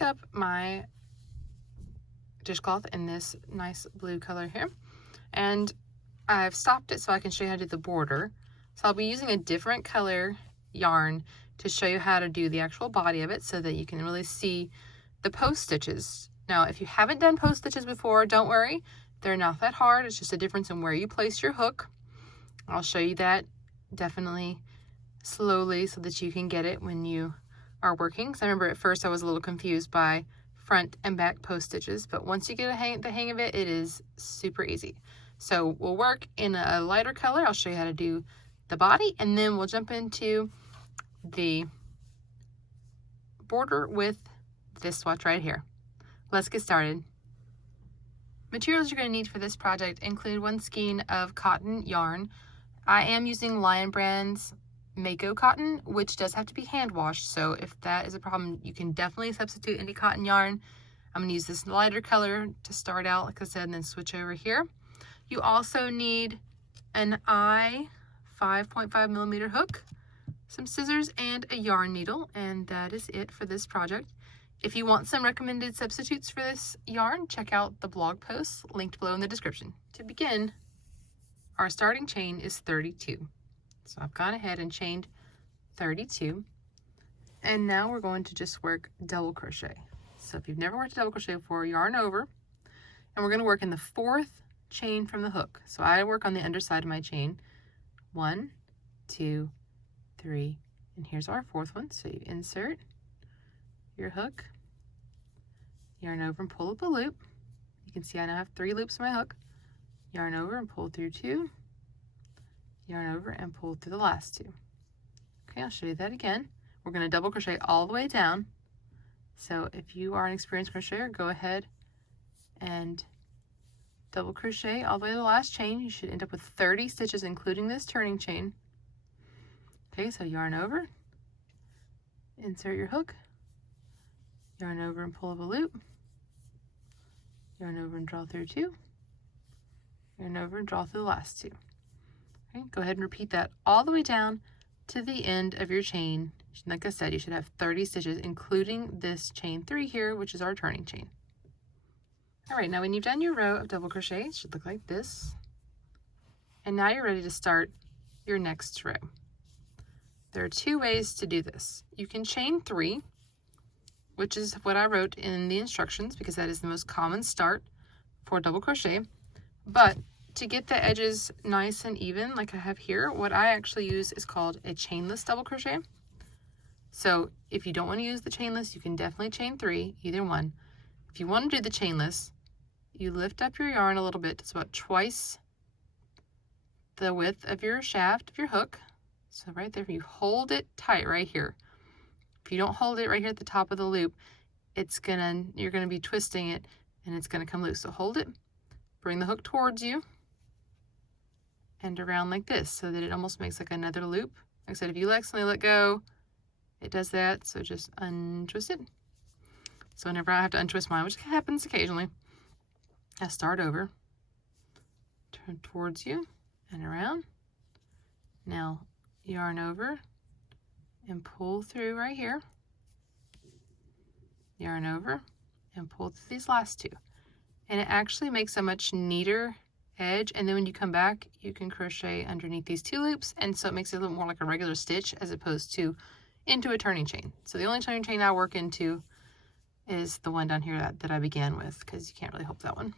picked up my dishcloth in this nice blue color here, and I've stopped it so I can show you how to do the border. So I'll be using a different color yarn to show you how to do the actual body of it so that you can really see the post stitches. Now, if you haven't done post stitches before, don't worry. They're not that hard. It's just a difference in where you place your hook. I'll show you that definitely slowly so that you can get it when you are working. So I remember at first I was a little confused by front and back post stitches, but once you get the hang of it, it is super easy. So we'll work in a lighter color. I'll show you how to do the body, and then we'll jump into the border with this swatch right here. Let's get started. Materials you're going to need for this project include 1 skein of cotton yarn. I am using Lion Brand's Mako cotton, which does have to be hand washed, so if that is a problem, you can definitely substitute any cotton yarn. I'm going to use this lighter color to start out, like I said, and then switch over here. You also need an 5.5 millimeter hook, some scissors, and a yarn needle, and that is it for this project. If you want some recommended substitutes for this yarn, check out the blog posts linked below in the description. To begin, our starting chain is 32. So I've gone ahead and chained 32, and now we're going to just work double crochet. So if you've never worked a double crochet before, yarn over, and we're going to work in the 4th chain from the hook. So I work on the underside of my chain. 1, 2, 3, and here's our 4th one. So you insert your hook, yarn over and pull up a loop. You can see I now have 3 loops in my hook. Yarn over and pull through 2, yarn over and pull through the last 2. Okay, I'll show you that again. We're going to double crochet all the way down. So if you are an experienced crocheter, go ahead and double crochet all the way to the last chain. You should end up with 30 stitches, including this turning chain. Okay, so yarn over, insert your hook, yarn over and pull up a loop, yarn over and draw through 2, yarn over and draw through the last 2. Okay, go ahead and repeat that all the way down to the end of your chain. Like I said, you should have 30 stitches, including this chain 3 here, which is our turning chain. All right, now when you've done your row of double crochet, it should look like this. And now you're ready to start your next row. There are 2 ways to do this. You can chain 3, which is what I wrote in the instructions because that is the most common start for double crochet. But to get the edges nice and even, like I have here, what I actually use is called a chainless double crochet. So if you don't want to use the chainless, you can definitely chain 3, either one. If you want to do the chainless, you lift up your yarn a little bit. It's about twice the width of your shaft of your hook. So right there, you hold it tight right here. If you don't hold it right here at the top of the loop, you're gonna be twisting it and it's gonna come loose. So hold it, bring the hook towards you, and around like this so that it almost makes like another loop. Like I said, if you accidentally let go, it does that. So just untwist it. So whenever I have to untwist mine, which happens occasionally, I start over, turn towards you and around. Now yarn over and pull through right here. Yarn over and pull through these last 2. And it actually makes a much neater edge, and then when you come back, you can crochet underneath these 2 loops, and so it makes it a little more like a regular stitch as opposed to into a turning chain. So the only turning chain I work into is the one down here that I began with, because you can't really help that one.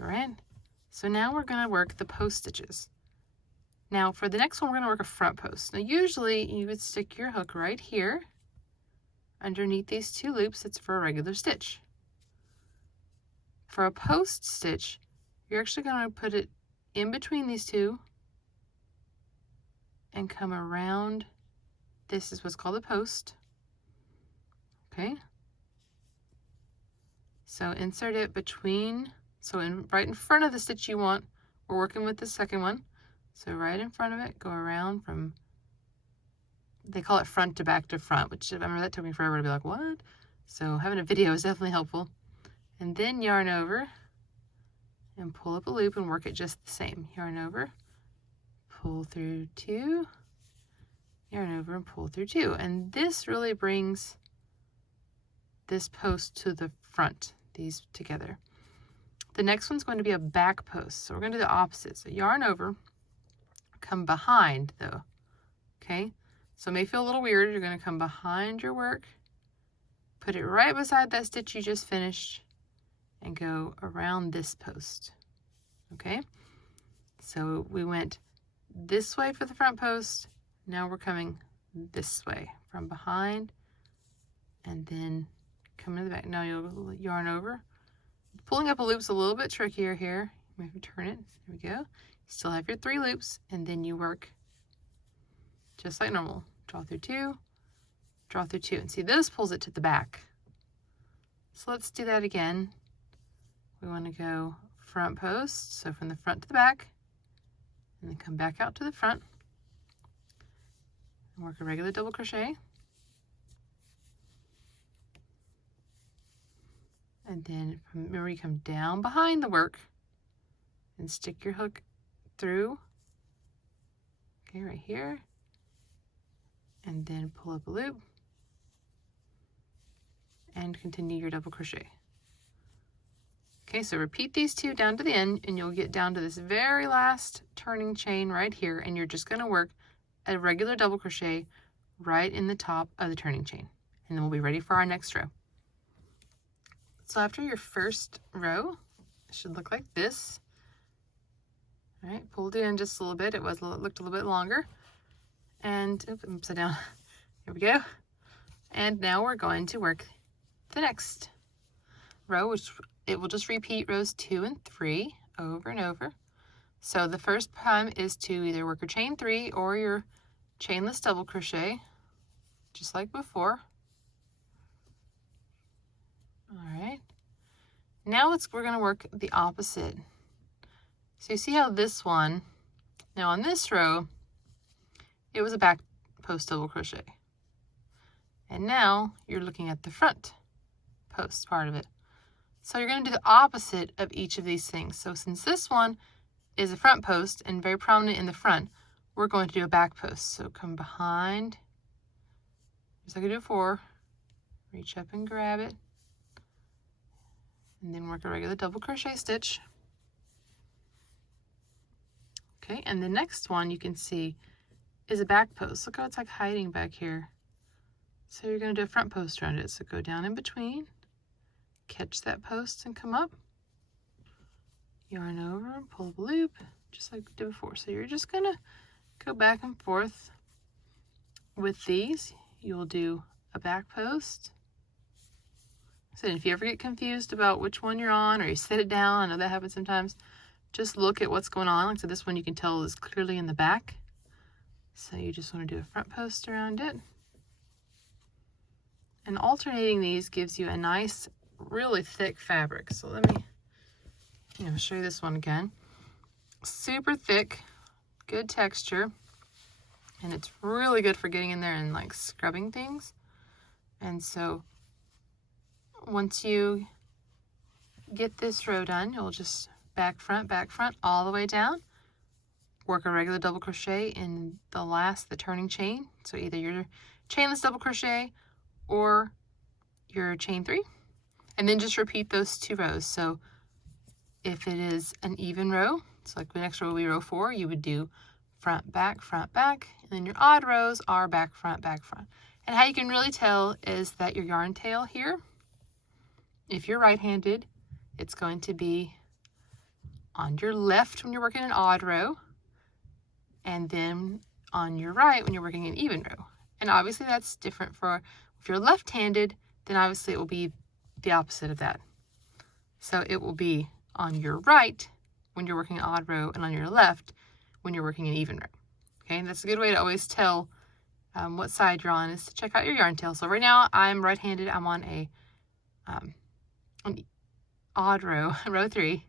All right, so now we're going to work the post stitches. Now for the next one, we're going to work a front post. Now usually you would stick your hook right here underneath these 2 loops. It's for a regular stitch. For a post stitch, you're actually going to put it in between these 2 and come around. This is what's called a post. Okay. So insert it between, right in front of the stitch you want. We're working with the second one. So right in front of it, go around from, they call it front to back to front, which I remember that took me forever to be like, what? So having a video is definitely helpful. And then yarn over and pull up a loop and work it just the same. Yarn over, pull through 2, yarn over and pull through 2. And this really brings this post to the front, these together. The next one's going to be a back post. So we're going to do the opposite. So yarn over, come behind though, okay? So it may feel a little weird. You're going to come behind your work, put it right beside that stitch you just finished, and go around this post, okay? So we went this way for the front post. Now we're coming this way from behind and then come to the back. Now you'll yarn over. Pulling up a loop's a little bit trickier here. You have to turn it. There we go. You still have your 3 loops, and then you work just like normal. Draw through 2, draw through 2. And see, this pulls it to the back. So let's do that again. We want to go front post, so from the front to the back, and then come back out to the front and work a regular double crochet. And then remember, you come down behind the work and stick your hook through, okay, right here, and then pull up a loop and continue your double crochet. Okay, so repeat these 2 down to the end, and you'll get down to this very last turning chain right here, and you're just going to work a regular double crochet right in the top of the turning chain, and then we'll be ready for our next row. So after your first row, it should look like this. All right, pulled it in just a little bit. It looked a little bit longer. And, oops, I'm upside down. Here we go. And now we're going to work the next row, which it will just repeat rows 2 and 3 over and over. So the first time is to either work your chain 3 or your chainless double crochet, just like before. All right, now we're going to work the opposite. So you see how this one, now on this row, it was a back post double crochet. And now you're looking at the front post part of it. So you're going to do the opposite of each of these things. So since this one is a front post and very prominent in the front, we're going to do a back post. So come behind, just like I did before, reach up and grab it, and then work a regular double crochet stitch. Okay, and the next one you can see is a back post. Look how it's like hiding back here. So you're going to do a front post around it. So go down in between, catch that post and come up, yarn over, pull up a loop, just like we did before. So you're just going to go back and forth with these. You'll do a back post. So if you ever get confused about which one you're on, or you set it down, I know that happens sometimes, just look at what's going on. Like so this one you can tell is clearly in the back. So you just want to do a front post around it. And alternating these gives you a nice, really thick fabric. So let me, show you this one again. Super thick, good texture, and it's really good for getting in there and like scrubbing things. And so once you get this row done, you'll just back front all the way down, work a regular double crochet in the turning chain. So either your chainless double crochet or your chain 3, and then just repeat those 2 rows. So if it is an even row, so like the next row will be row 4, you would do front, back, and then your odd rows are back, front. And how you can really tell is that your yarn tail here, if you're right-handed, it's going to be on your left when you're working an odd row, and then on your right when you're working an even row. And obviously that's different for, if you're left-handed, then obviously it will be the opposite of that. So it will be on your right when you're working an odd row, and on your left when you're working an even row. Okay, and that's a good way to always tell what side you're on, is to check out your yarn tail. So right now I'm right-handed, I'm on an odd row, row 3.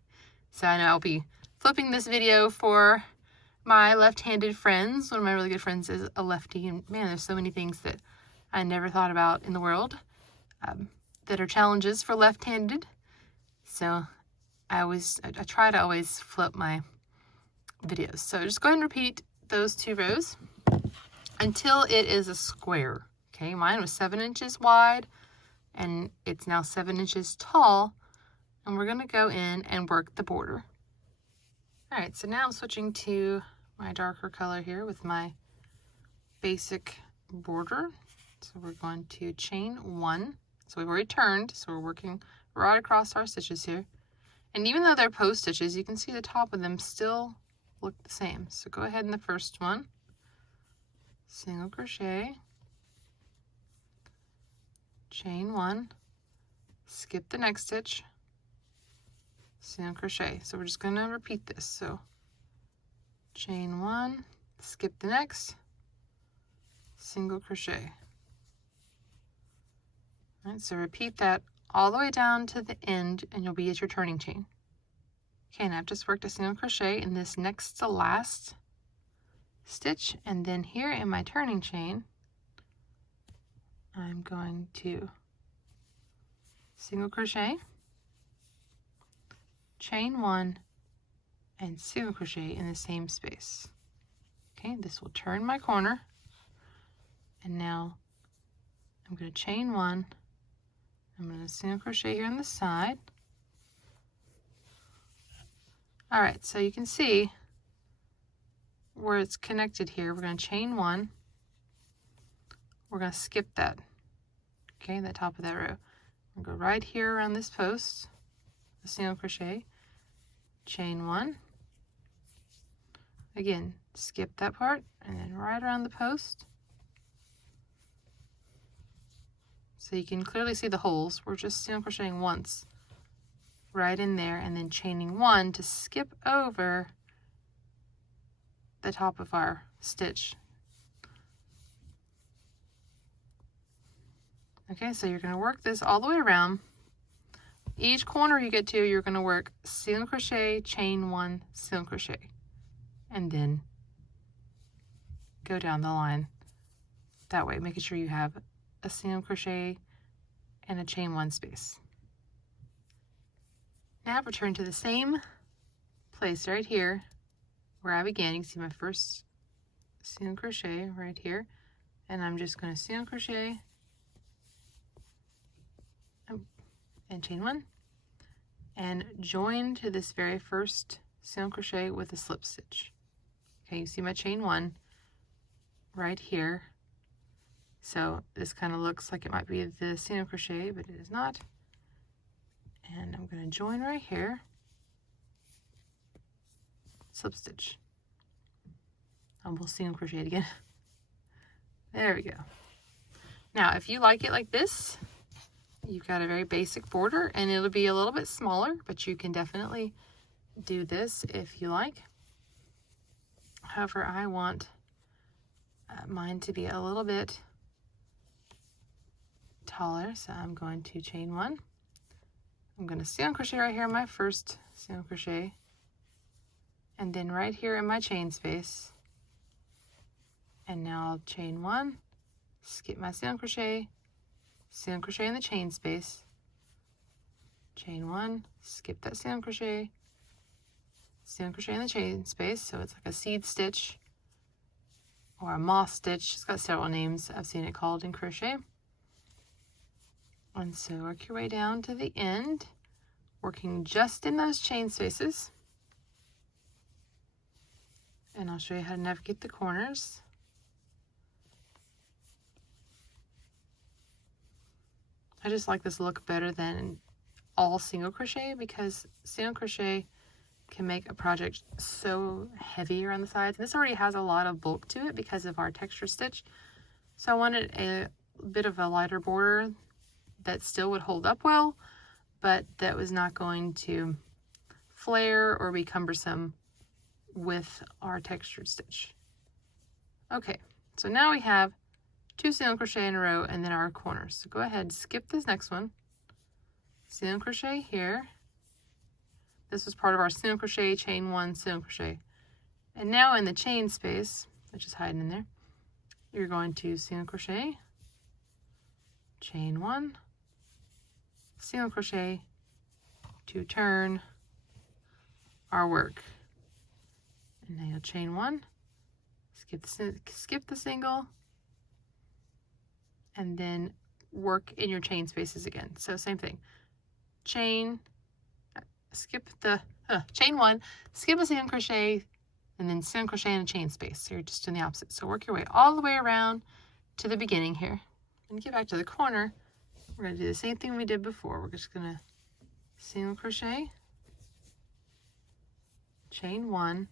So I know I'll be flipping this video for my left-handed friends. One of my really good friends is a lefty, and man, there's so many things that I never thought about in the world that are challenges for left-handed. So I try to always flip my videos. So just go ahead and repeat those 2 rows until it is a square. Okay, mine was 7 inches wide, and it's now 7 inches tall, and we're going to go in and work the border. All right, so now I'm switching to my darker color here with my basic border. So we're going to chain 1. So we've already turned, so we're working right across our stitches here. And even though they're post stitches, you can see the top of them still look the same. So go ahead in the first one, single crochet, chain 1, skip the next stitch, single crochet. So we're just going to repeat this. So chain 1, skip the next, single crochet. All right, so repeat that all the way down to the end, and you'll be at your turning chain. Okay, and I've just worked a single crochet in this next to last stitch, and then here in my turning chain, I'm going to single crochet, chain 1, and single crochet in the same space. Okay, this will turn my corner, and now I'm going to chain 1, I'm going to single crochet here on the side. All right, so you can see where it's connected here. We're going to chain 1. We're going to skip that, okay, the top of that row. We'll go right here around this post, a single crochet, chain 1. Again, skip that part, and then right around the post. So you can clearly see the holes. We're just single crocheting once right in there, and then chaining 1 to skip over the top of our stitch. Okay, so you're going to work this all the way around. Each corner you get to, you're going to work single crochet, chain 1, single crochet, and then go down the line that way, making sure you have a single crochet and a chain 1 space. Now return to the same place right here where I began. You can see my first single crochet right here, and I'm just going to single crochet and chain 1 and join to this very first single crochet with a slip stitch. Okay, you see my chain 1 right here. So this kind of looks like it might be the single crochet, but it is not. And I'm going to join right here, slip stitch. And we'll single crochet it again. There we go. Now, if you like it like this, you've got a very basic border, and it'll be a little bit smaller, but you can definitely do this if you like. However, I want mine to be a little bit taller, so I'm going to chain 1. I'm going to single crochet right here in my first single crochet, and then right here in my chain space, and now I'll chain 1, skip my single crochet in the chain space, chain 1, skip that single crochet in the chain space, so it's like a seed stitch or a moss stitch. It's got several names I've seen it called in crochet. And so work your way down to the end, working just in those chain spaces. And I'll show you how to navigate the corners. I just like this look better than all single crochet, because single crochet can make a project so heavy around the sides. This already has a lot of bulk to it because of our texture stitch. So I wanted a bit of a lighter border that still would hold up well, but that was not going to flare or be cumbersome with our textured stitch. Okay, so now we have 2 single crochet in a row and then our corners. So go ahead, skip this next one, single crochet here. This was part of our single crochet, chain 1, single crochet. And now in the chain space, which is hiding in there, you're going to single crochet, chain 1, single crochet to turn our work. And now you'll chain 1, skip the single, and then work in your chain spaces again. So same thing, chain, skip the chain 1, skip a single crochet, and then single crochet in a chain space. So you're just doing the opposite. So work your way all the way around to the beginning here. And get back to the corner, we're going to do the same thing we did before. We're just going to single crochet, chain 1,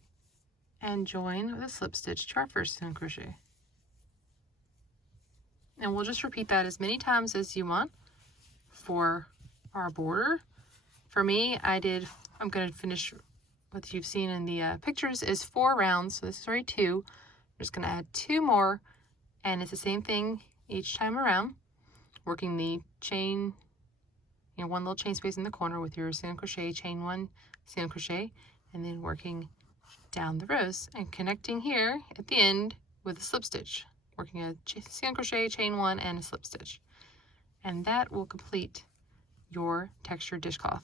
and join with a slip stitch to our first single crochet. And we'll just repeat that as many times as you want for our border. For me, I'm going to finish what you've seen in the pictures is 4 rounds. So this is already 2. I'm just going to add 2 more, and it's the same thing each time around, working the chain, one little chain space in the corner with your single crochet, chain 1, single crochet, and then working down the rows and connecting here at the end with a slip stitch, working a single crochet, chain 1, and a slip stitch. And that will complete your textured dishcloth.